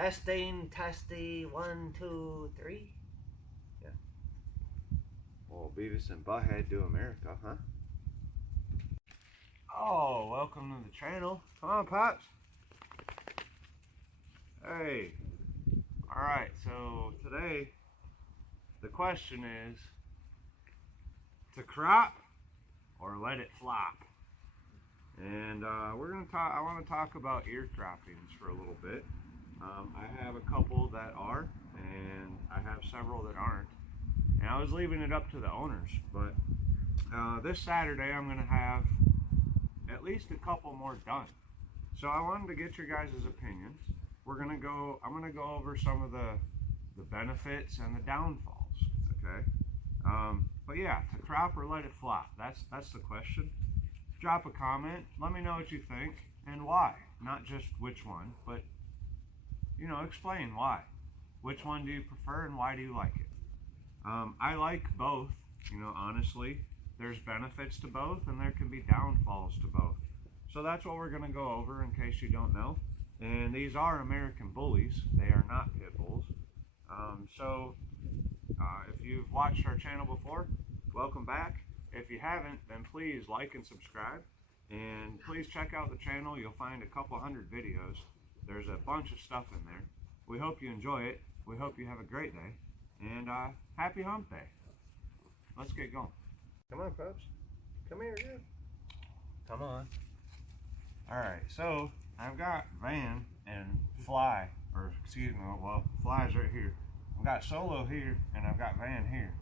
Testing, 1, 2, 3. Yeah. Well, Beavis and Butthead do America, huh? Oh, welcome to the channel. Come on, Pops. Hey. Alright, so today the question is to crop or let it flop. And I want to talk about ear croppings for a little bit. I have a couple that are, and I have several that aren't. And I was leaving it up to the owners, but this Saturday I'm going to have at least a couple more done. So I wanted to get your guys' opinions. I'm going to go over some of the benefits and the downfalls, okay? But yeah, to crop or let it flop, that's the question. Drop a comment, let me know what you think and why. Not just which one, but explain why. Which one do you prefer and why do you like it? I like both, honestly. There's benefits to both and there can be downfalls to both. So that's what we're going to go over in case you don't know. And these are American Bullies. They are not pit bulls. If you've watched our channel before, welcome back. If you haven't, then please like and subscribe. And please check out the channel. You'll find a couple hundred videos. There's a bunch of stuff in there. We hope you enjoy it. We hope you have a great day. And happy hump day. Let's get going. Come on, Pups. Come here, dude. Come on. Alright, so I've got Van and Fly, or excuse me, well, Fly's right here. I've got Solo here, and I've got Van here.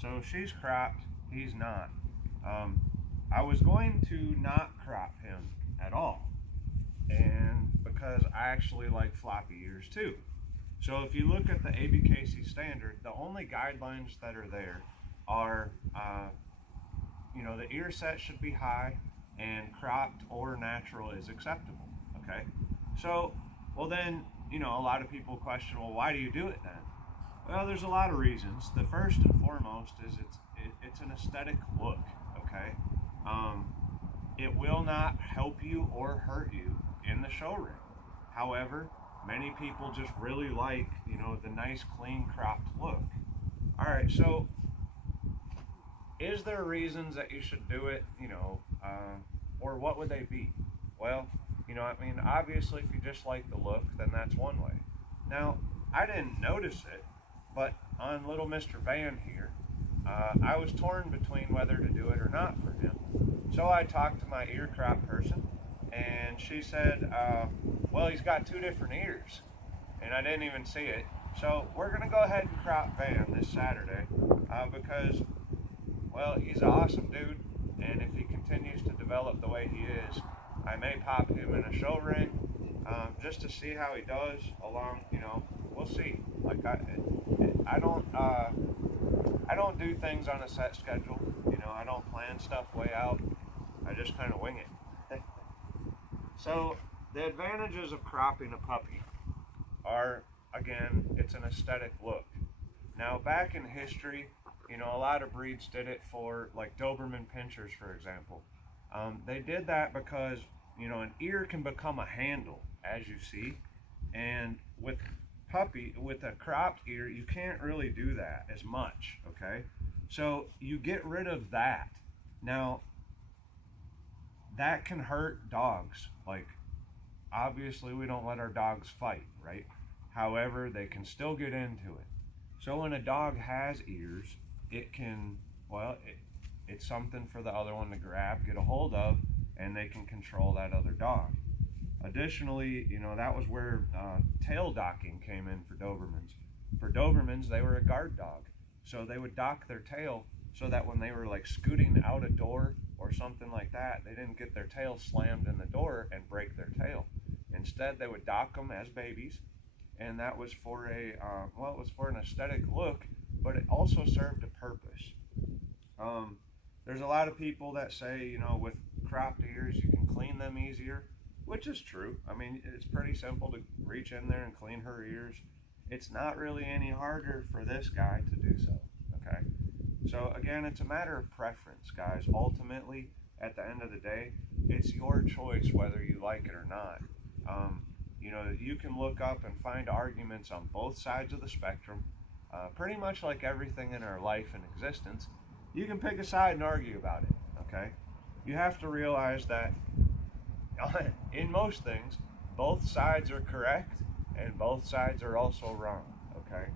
So she's cropped, he's not. I was going to not crop him at all, and because I actually like floppy ears too. So if you look at the ABKC standard, the only guidelines that are there are, the ear set should be high, and cropped or natural is acceptable, okay? So, well then, a lot of people question, well, why do you do it then? Well, there's a lot of reasons. The first and foremost is it's an aesthetic look, okay? It will not help you or hurt you in the show ring. However, many people just really like, the nice, clean, cropped look. All right, so is there reasons that you should do it, or what would they be? Well, obviously if you just like the look, then that's one way. Now, I didn't notice it, but on little Mr. Van here, I was torn between whether to do it or not for him. So I talked to my ear crop person, and she said, well, he's got 2 different ears, and I didn't even see it. So we're going to go ahead and crop Van this Saturday, because, well, he's an awesome dude, and if he continues to develop the way he is, I may pop him in a show ring, just to see how he does along, we'll see. Like, I don't do things on a set schedule, I don't plan stuff way out, I just kind of wing it. So, the advantages of cropping a puppy are, again, it's an aesthetic look. Now, back in history, a lot of breeds did it for, like Doberman Pinschers, for example. They did that because, an ear can become a handle, as you see, and with a cropped ear, you can't really do that as much, okay? So you get rid of that. Now, that can hurt dogs. Like, obviously we don't let our dogs fight, right? However, they can still get into it. So when a dog has ears, it can, well, it's something for the other one to grab, get a hold of, and they can control that other dog. Additionally, that was where tail docking came in for Dobermans. For Dobermans, they were a guard dog. So they would dock their tail so that when they were like scooting out a door or something like that, they didn't get their tail slammed in the door and break their tail. Instead, they would dock them as babies, and that was for it was for an aesthetic look, but it also served a purpose. There's a lot of people that say, with cropped ears, you can clean them easier, which is true. I mean, it's pretty simple to reach in there and clean her ears. It's not really any harder for this guy to do so, okay? So again, it's a matter of preference, guys. Ultimately, at the end of the day, it's your choice whether you like it or not. You know, you can look up and find arguments on both sides of the spectrum. Pretty much like everything in our life and existence, you can pick a side and argue about it, okay? You have to realize that in most things, both sides are correct and both sides are also wrong, okay?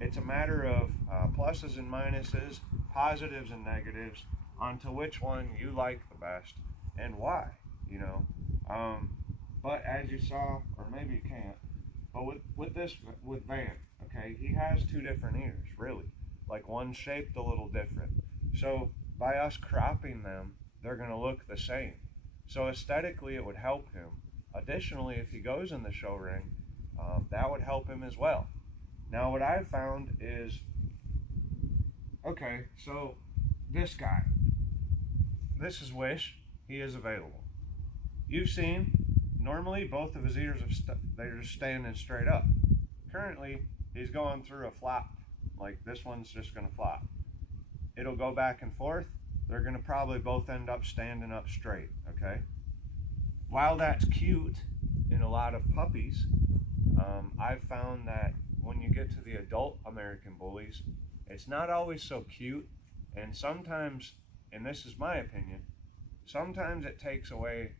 It's a matter of pluses and minuses, positives and negatives, onto which one you like the best and why, you know? But as you saw, or maybe you can't, but with Van, okay, he has two different ears, really. Like one's shaped a little different. So by us cropping them, they're gonna look the same. So aesthetically, it would help him. Additionally, if he goes in the show ring, that would help him as well. Now what I've found is, okay, so this guy, this is Wish, he is available. You've seen, normally both of his ears they're just standing straight up. Currently, he's going through a flop, like this one's just gonna flop. It'll go back and forth, they're gonna probably both end up standing up straight, okay? While that's cute in a lot of puppies, I've found that when you get to the adult American Bullies, it's not always so cute, and sometimes, and this is my opinion, sometimes it takes away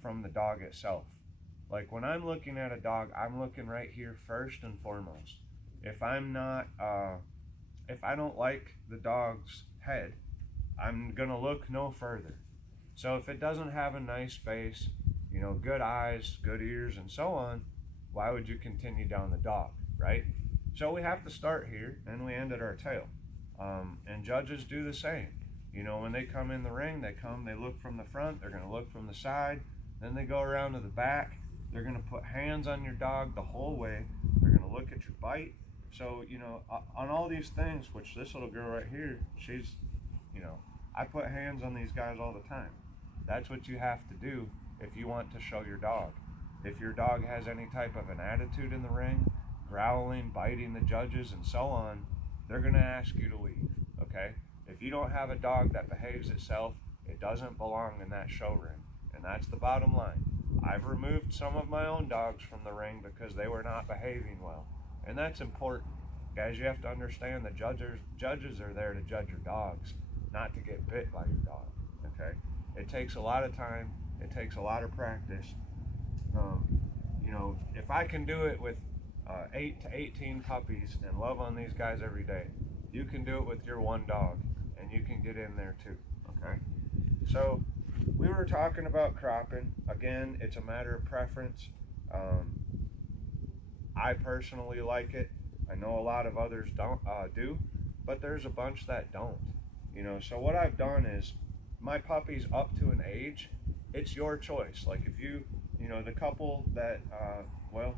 from the dog itself. Like when I'm looking at a dog, I'm looking right here first and foremost. If I'm not, if I don't like the dog's head, I'm gonna look no further. So if it doesn't have a nice face, you know, good eyes, good ears, and so on, why would you continue down the dog, right? So we have to start here, and we end at our tail. And judges do the same. You know, when they come in the ring, they look from the front, they're gonna look from the side, then they go around to the back, they're gonna put hands on your dog the whole way, they're gonna look at your bite. So, you know, on all these things, which this little girl right here, she's, you know, I put hands on these guys all the time. That's what you have to do if you want to show your dog. If your dog has any type of an attitude in the ring, growling, biting the judges, and so on, they're gonna ask you to leave, okay? If you don't have a dog that behaves itself, it doesn't belong in that show ring, and that's the bottom line. I've removed some of my own dogs from the ring because they were not behaving well, and that's important. Guys, you have to understand that judges are there to judge your dogs, not to get bit by your dog, okay? It takes a lot of time, it takes a lot of practice. You know, if I can do it with 8 to 18 puppies and love on these guys every day, you can do it with your one dog, and you can get in there too, okay? So we were talking about cropping. Again, it's a matter of preference. I personally like it. I know a lot of others don't do, but there's a bunch that don't. You know, so what I've done is, my puppies up to an age, it's your choice. Like if you know, the couple that, well,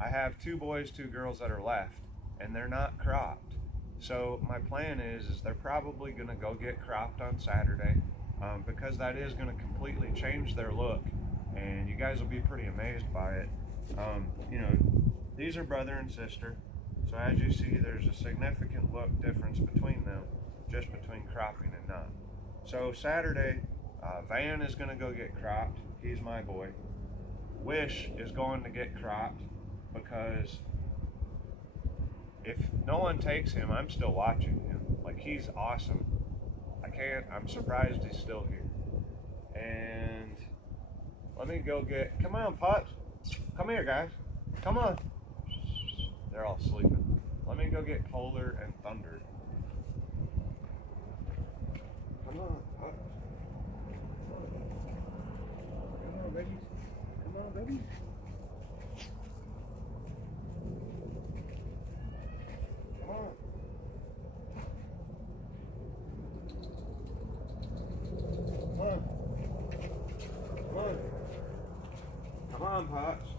I have 2 boys, 2 girls that are left, and they're not cropped. So my plan is they're probably gonna go get cropped on Saturday, because that is gonna completely change their look, and you guys will be pretty amazed by it. You know, these are brother and sister, so as you see, there's a significant look difference between them, just between cropping and not. So Saturday, Van is gonna go get cropped. He's my boy. Wish is going to get cropped, because if no one takes him, I'm still watching him. Like, he's awesome. I'm surprised he's still here. And let me go get, come on, pups. Come here, guys. Come on. They're all sleeping. Let me go get Polar and Thunder. Come on, pups. Come on, babies. Come on, babies. Come on. Come on. Come on. Come on, Pops.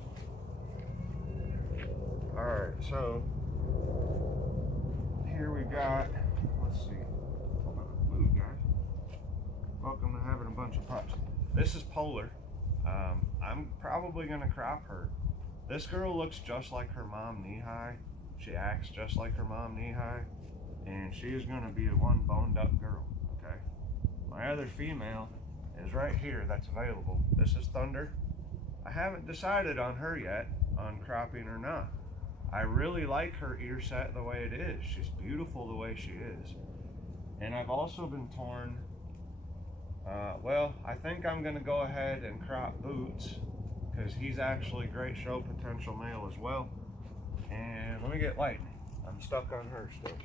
Alright, so here we got, let's see. Hold on, move, guys. Welcome to having a bunch of pups. This is Polar. I'm probably gonna crop her. This girl looks just like her mom knee-high. She acts just like her mom knee-high, and she is gonna be a one boned up girl, okay? My other female is right here that's available. This is Thunder. I haven't decided on her yet, on cropping or not. I really like her ear set the way it is. She's beautiful the way she is. And I've also been torn. Well, I think I'm going to go ahead and crop Boots, because he's actually great show potential male as well. And let me get Lightning. I'm stuck on her still.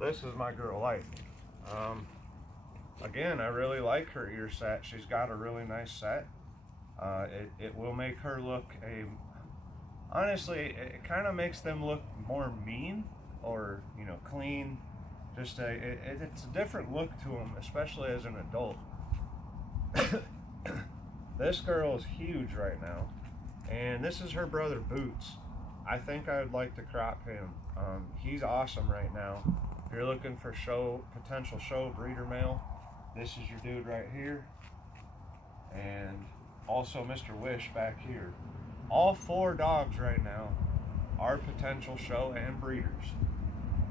This is my girl Lightning. Again, I really like her ear set. She's got a really nice set. It will make her look honestly, it kind of makes them look more mean, or, you know, clean. Just it's a different look to them, especially as an adult. This girl is huge right now, and this is her brother Boots. I think I would like to crop him. He's awesome right now. If you're looking for potential show breeder male, this is your dude right here. And also Mr. Wish back here. All 4 dogs right now are potential show and breeders.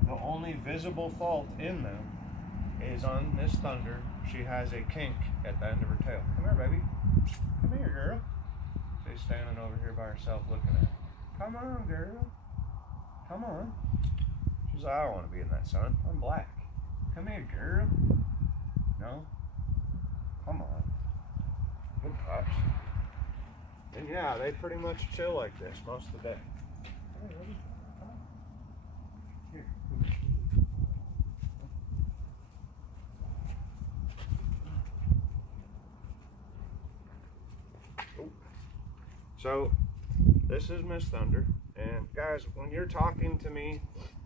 The only visible fault in them is on Miss Thunder. She has a kink at the end of her tail. Come here, baby. Come here, girl. She's standing over here by herself looking at me. Come on, girl. Come on. She's like, I don't want to be in that sun. I'm black. Come here, girl. No? Come on. Good pups. And yeah, they pretty much chill like this most of the day. Come here, baby. Come on. Here. Oh. So, this is Miss Thunder. And guys, when you're talking to me,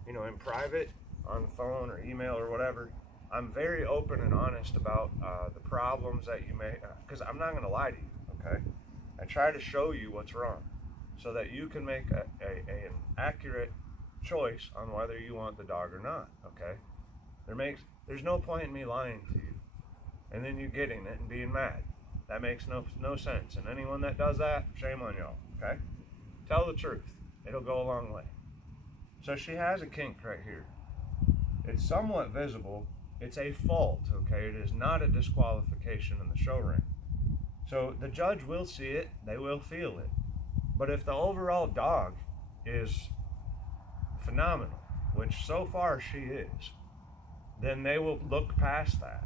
you know, in private, on the phone or email or whatever, I'm very open and honest about the problems that you may, because I'm not going to lie to you, okay? I try to show you what's wrong so that you can make an accurate choice on whether you want the dog or not, okay? There's no point in me lying to you and then you getting it and being mad. That makes no sense. And anyone that does that, shame on y'all, okay? Tell the truth. It'll go a long way. So she has a kink right here. It's somewhat visible. It's a fault, okay? It is not a disqualification in the show ring. So the judge will see it, they will feel it. But if the overall dog is phenomenal, which so far she is, then they will look past that.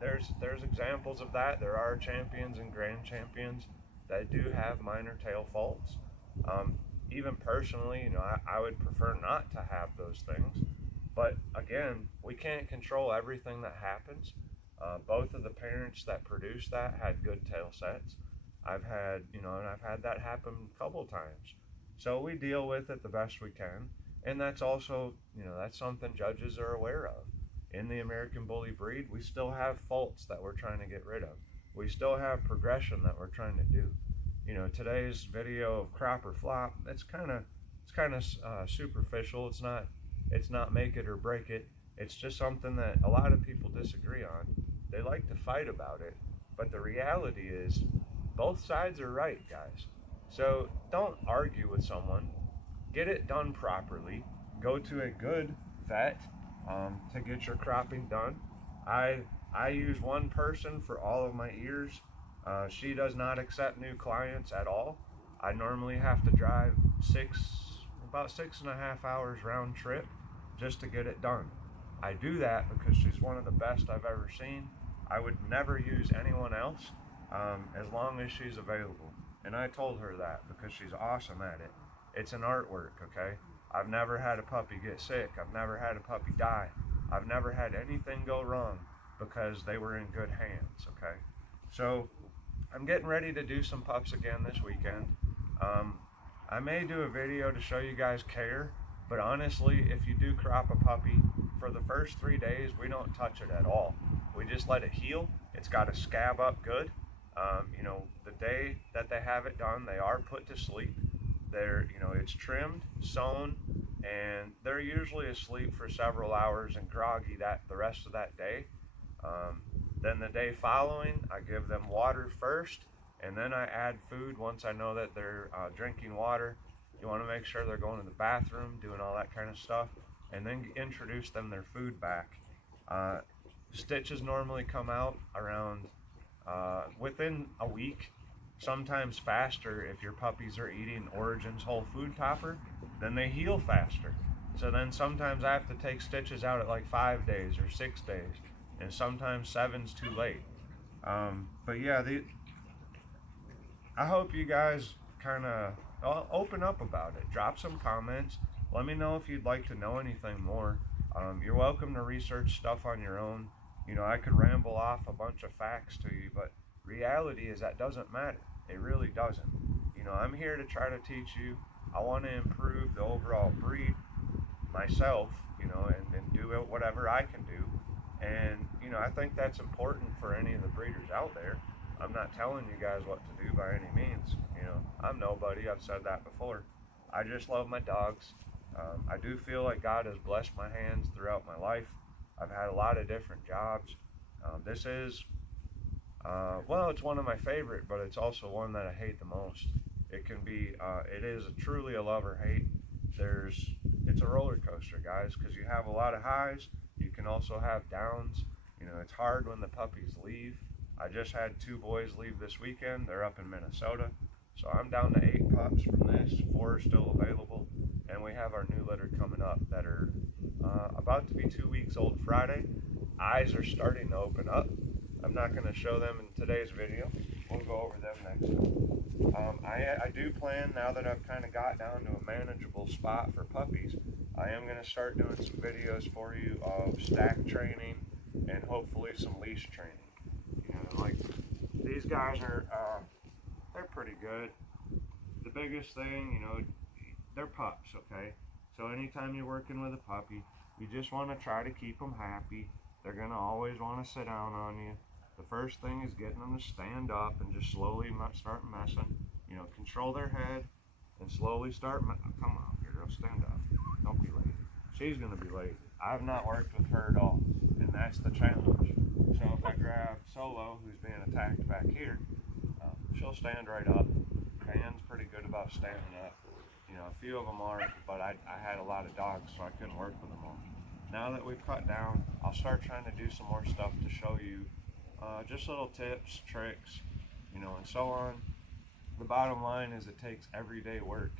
There's examples of that. There are champions and grand champions that do have minor tail faults. Even personally, you know, I would prefer not to have those things. But again, we can't control everything that happens. Both of the parents that produced that had good tail sets. I've had that happen a couple times. So we deal with it the best we can. And that's also, you know, that's something judges are aware of. In the American Bully breed, we still have faults that we're trying to get rid of. We still have progression that we're trying to do. You know, today's video of crop or flop, it's kind of superficial. It's not make it or break it. It's just something that a lot of people disagree on. They like to fight about it, but the reality is both sides are right, guys. So don't argue with someone. Get it done properly. Go to a good vet to get your cropping done. I use one person for all of my ears. She does not accept new clients at all. I normally have to drive about 6.5 hours round trip just to get it done. I do that because she's one of the best I've ever seen. I would never use anyone else as long as she's available. And I told her that because she's awesome at it. It's an artwork, okay? I've never had a puppy get sick. I've never had a puppy die. I've never had anything go wrong because they were in good hands, okay? So I'm getting ready to do some pups again this weekend. I may do a video to show you guys care, but honestly, if you do crop a puppy, for the first 3 days, we don't touch it at all. We just let it heal. It's got to scab up good. You know, the day that they have it done, they are put to sleep. It's trimmed, sewn, and they're usually asleep for several hours and groggy the rest of that day. Then the day following, I give them water first, and then I add food once I know that they're drinking water. You want to make sure they're going to the bathroom, doing all that kind of stuff, and then introduce them their food back. Stitches normally come out around within a week, sometimes faster. If your puppies are eating Origin's whole food topper, then they heal faster. So then sometimes I have to take stitches out at like 5 days or 6 days, and sometimes 7's too late. But yeah, I hope you guys kind of open up about it. Drop some comments. Let me know if you'd like to know anything more. You're welcome to research stuff on your own. You know, I could ramble off a bunch of facts to you, but reality is that doesn't matter. It really doesn't. You know, I'm here to try to teach you. I want to improve the overall breed myself, you know, and do whatever I can do. And, you know, I think that's important for any of the breeders out there. I'm not telling you guys what to do by any means. You know, I'm nobody. I've said that before. I just love my dogs. I do feel like God has blessed my hands throughout my life. I've had a lot of different jobs. This is, well, it's one of my favorite, but it's also one that I hate the most. It can be, it is truly a love or hate. It's a roller coaster, guys, because you have a lot of highs. You can also have downs. You know, it's hard when the puppies leave. I just had 2 boys leave this weekend. They're up in Minnesota. So I'm down to 8 pups from this. 4 are still available. And we have our new litter coming up that are about to be 2 weeks old Friday. Eyes are starting to open up. I'm not going to show them in today's video. We'll go over them next time. I do plan, now that I've kind of got down to a manageable spot for puppies, I am going to start doing some videos for you of stack training and hopefully some leash training. You know, like these guys are, they're pretty good. The biggest thing, you know, they're pups, okay? So anytime you're working with a puppy, you just want to try to keep them happy. They're going to always want to sit down on you. The first thing is getting them to stand up and just slowly start messing. You know, control their head and slowly start, come on, girl, stand up. Don't be lazy. She's going to be lazy. I have not worked with her at all, and that's the challenge. So if I grab Solo, who's being attacked back here, she'll stand right up. Van's pretty good about standing up. You know, a few of them are, but I had a lot of dogs, so I couldn't work with them all. Now that we've cut down, I'll start trying to do some more stuff to show you just little tips, tricks, you know, and so on. The bottom line is it takes everyday work.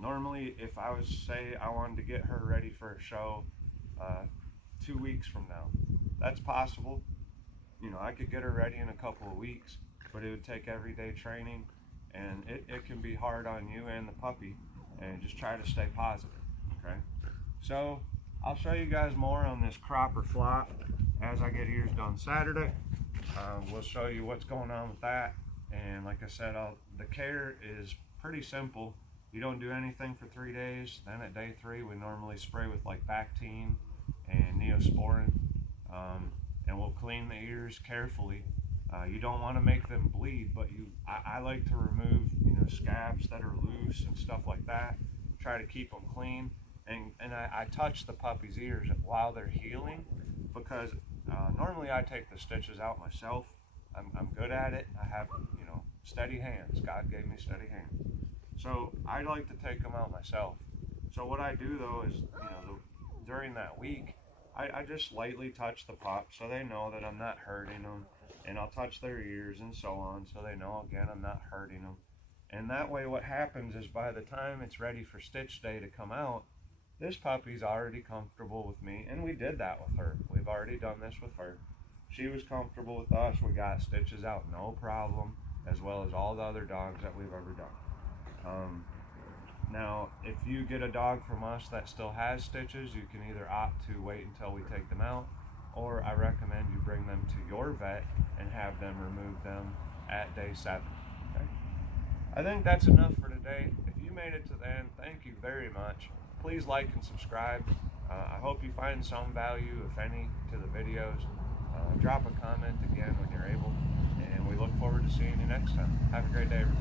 Normally, if I was, say, I wanted to get her ready for a show 2 weeks from now, that's possible. You know, I could get her ready in a couple of weeks, but it would take everyday training, and it can be hard on you and the puppy, and just try to stay positive, okay? So, I'll show you guys more on this crop or flop as I get ears done Saturday. We'll show you what's going on with that, and like I said, the care is pretty simple. You don't do anything for 3 days, then at day 3 we normally spray with like Bactine and Neosporin, and we'll clean the ears carefully. You don't want to make them bleed, but I like to remove, you know, scabs that are loose and stuff like that. Try to keep them clean, and I touch the puppy's ears while they're healing, because normally I take the stitches out myself. I'm good at it. I have, you know, steady hands. God gave me steady hands. So I like to take them out myself. So what I do though is, you know, during that week, I just lightly touch the pup so they know that I'm not hurting them, and I'll touch their ears and so on so they know, again, I'm not hurting them. And that way what happens is by the time it's ready for stitch day to come out, this puppy's already comfortable with me, and we did that with her. We've already done this with her. She was comfortable with us. We got stitches out, no problem, as well as all the other dogs that we've ever done. Now, if you get a dog from us that still has stitches, you can either opt to wait until we take them out, or I recommend you bring them to your vet and have them remove them at day 7. Okay? I think that's enough for today. If you made it to the end, thank you very much. Please like and subscribe. I hope you find some value, if any, to the videos. Drop a comment again when you're able, and we look forward to seeing you next time. Have a great day, everybody.